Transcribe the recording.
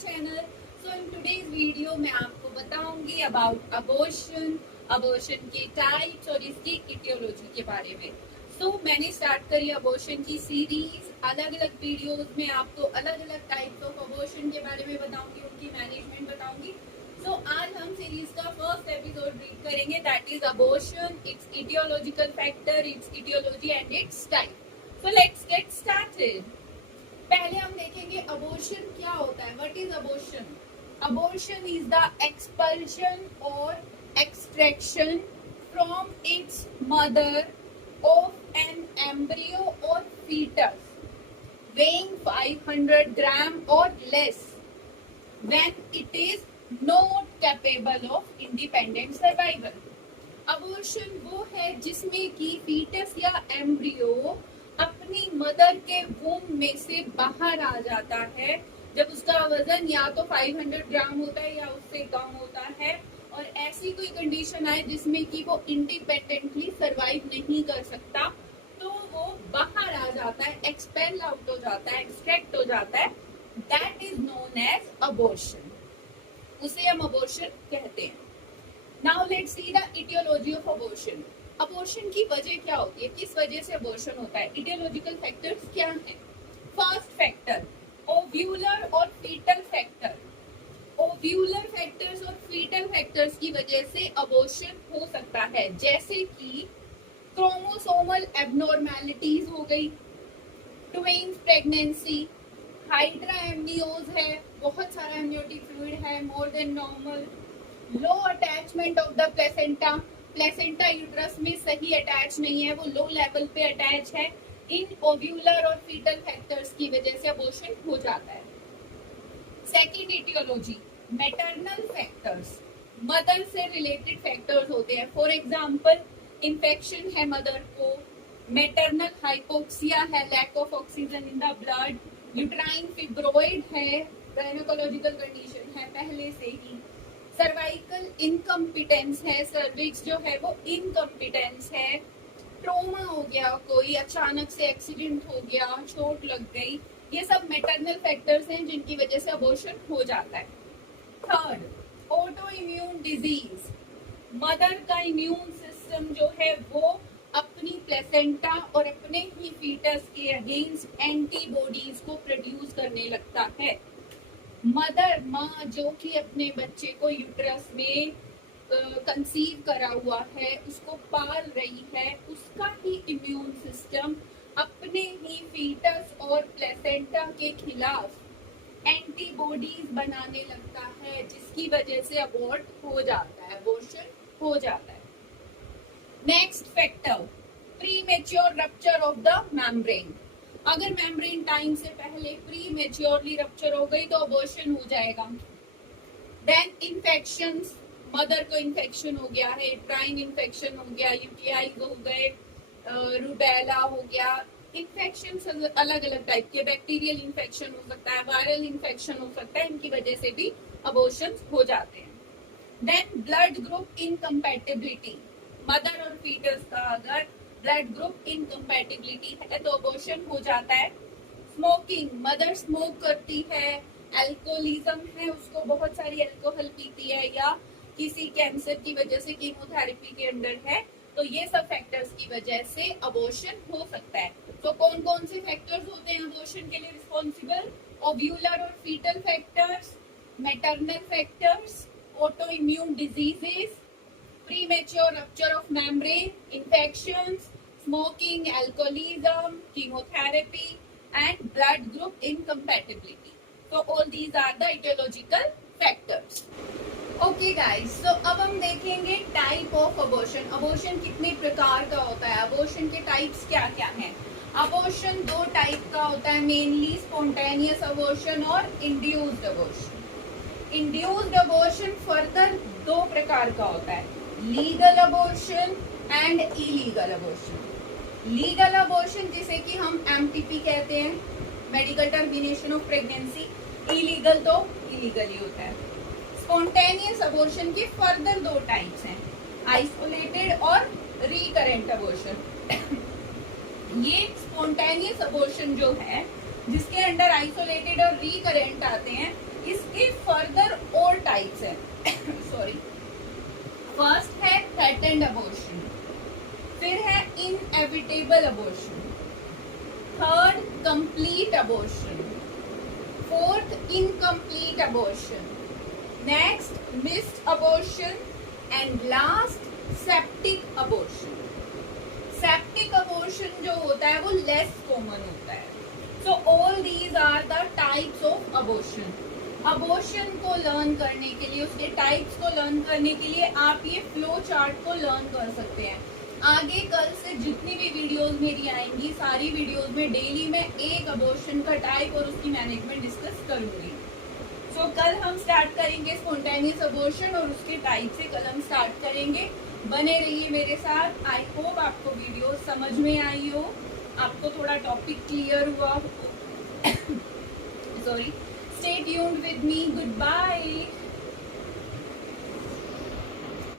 channel. So in today's video मैं आपको बताऊंगी about abortion के टाइप्स और इसकी इटियोलॉजी के बारे में. So मैंने स्टार्ट करी abortion की सीरीज. अलग अलग वीडियोस में आपको अलग अलग टाइप्स ऑफ abortion के बारे में बताऊंगी, उनकी मैनेजमेंट बताऊंगी. So आज हम सीरीज का फर्स्ट एपिसोड रीड करेंगे, that is abortion, its etiological factor, its etiology and its type. So let's get started. पहले हम देखेंगे अबॉर्शन क्या होता है. What is abortion? Abortion is the expulsion और extraction from its mother of an embryo और foetus weighing 500 gram और less when it is not capable of independent survival. Abortion वो है जिसमें कि फीटस या एम्ब्रियो अपनी मदर के वूम में से बाहर आ जाता है जब उसका वजन या तो 500 ग्राम होता है या उससे कम होता है, और ऐसी कोई कंडीशन आए जिसमें कि वो इंडिपेंडेंटली सरवाइव नहीं कर सकता, तो वो बाहर आ जाता है, एक्सपेल आउट हो जाता है, एक्सट्रैक्ट हो जाता है. That is known as abortion. उसे हम अबॉर्शन कहते हैं. Now let's see the aetiology of abortion. Abortion की वजह क्या होती है, किस वजह से अबॉर्शन होता है, इटियोलॉजिकल फैक्टर्स क्या हैं. फर्स्ट फैक्टर ओव्यूलर और फीटल फैक्टर. ओव्यूलर फैक्टर्स और फीटल फैक्टर्स की वजह से अबॉर्शन हो सकता है, जैसे कि क्रोमोसोमल एबनॉर्मेलिटीज हो गई, ट्विन्स प्रेगनेंसी, हाइड्रा एमनियोज है, बहुत सारा एमनियोटिक फ्लूइड है more than normal, low attachment of the placenta. Placenta uterus में सही अटैच नहीं है, वो लो लेवल पे अटैच है. इन ओव्यूलर और फीटल फैक्टर्स की वजह से अबॉर्शन हो जाता है. Second etiology maternal factors. Mother से रिलेटेड फैक्टर्स होते हैं. फॉर एग्जांपल इन्फेक्शन है मदर को, मैटरनल हाइपोक्सिया है, lack of oxygen in the blood, uterine fibroid है, गायनेकोलॉजिकल कंडीशन है पहले से ही, सर्वाइकल इनकम्पिटेंस है, सर्विक्स जो है वो इनकम्पिटेंस है, ट्रोमा हो गया, कोई अचानक से एक्सीडेंट हो गया, चोट लग गई, ये सब मैटरनल फैक्टर्स हैं जिनकी वजह से अबॉर्शन हो जाता है. Third auto immune disease. Mother का इम्यून सिस्टम जो है वो अपनी प्लेसेंटा और अपने ही फीटस के अगेंस्ट एंटीबॉडीज को प्रोड्यूस करने लगता है. मदर माँ जो कि अपने बच्चे को यूट्रस में कंसीव करा हुआ है, उसको पाल रही है, उसका ही इम्यून सिस्टम अपने ही फीटस और प्लेसेंटा के खिलाफ एंटीबॉडीज बनाने लगता है, जिसकी वजह से अबॉर्ट हो जाता है, अबॉर्शन हो जाता है. Next factor premature rupture of the membrane. अगर मेम्ब्रेन टाइम से पहले प्रीमेच्योरली रप्चर हो गई तो अबॉर्शन हो जाएगा. Then infections. मदर को इन्फेक्शन हो गया है, ट्राइन इन्फेक्शन हो गया, यूटीआई हो गए, रूबेला हो गया. इन्फेक्शन अलग अलग टाइप के, बैक्टीरियल इन्फेक्शन हो सकता है, वायरल इन्फेक्शन हो सकता है, इनकी वजह से भी अबॉर्शन हो जाते हैं. Then blood group incompatibility. Mother और फीटस का अगर ब्लड ग्रुप इनकम्पैटिबिलिटी है तो अबॉर्शन हो जाता है. स्मोकिंग. मदर स्मोक करती है, अल्कोहलिज्म है, उसको बहुत सारी अल्कोहल पीती है, या किसी कैंसर की वजह से कीमोथेरेपी के अंदर है, तो ये सब फैक्टर्स की वजह से अबॉर्शन हो सकता है. तो कौन कौन से फैक्टर्स होते हैं अबॉर्शन के लिए रिस्पॉन्सिबल? ओव्यूलर और fetal factors, maternal factors, autoimmune diseases, premature rupture of membrane, infections, smoking, alcoholism, chemotherapy, and blood group incompatibility. So all these are the etiological factors. Okay guys, so अब हम देखेंगे type of abortion. Abortion कितने प्रकार का होता है, abortion के types क्या क्या हैं. Abortion दो type का होता है, mainly spontaneous abortion और induced abortion. Induced abortion further दो प्रकार का होता है, legal abortion and illegal abortion. Legal abortion जिसे कि हम एमटीपी कहते हैं, medical termination of pregnancy. Illegal तो इलीगल ही होता है. स्पॉन्टेनियस अबॉर्शन के फर्दर दो टाइप्स हैं, आइसोलेटेड और रिकरेंट अबॉर्शन. ये स्पॉन्टेनियस अबॉर्शन जो है जिसके अंडर आइसोलेटेड और रिकरेंट आते हैं, इसके फर्दर और टाइप्स है सॉरी। फर्स्ट है थ्रेटेंड अबॉर्शन, फिर है inevitable abortion, third complete abortion, fourth incomplete abortion, next missed abortion and last septic abortion. Septic abortion जो होता है वो लेस कॉमन होता है। So all these are the types of abortion. Abortion को लर्न करने के लिए, उसके टाइप्स को लर्न करने के लिए आप ये फ्लो चार्ट को लर्न कर सकते हैं। आगे कल से जितनी भी वीडियोस मेरी आएंगी, सारी वीडियोस में डेली मैं एक अबॉर्शन का टाइप और उसकी मैनेजमेंट डिस्कस करूंगी। सो कल हम स्टार्ट करेंगे स्पॉन्टेनियस अबॉर्शन और उसके टाइप से कल हम स्टार्ट करेंगे। बने रहिए मेरे साथ। आई होप आपको वीडियो समझ में आई हो, आपको थोड़ा टॉपिक क्लियर हुआ हो। Sorry, stay tuned with me. Good bye.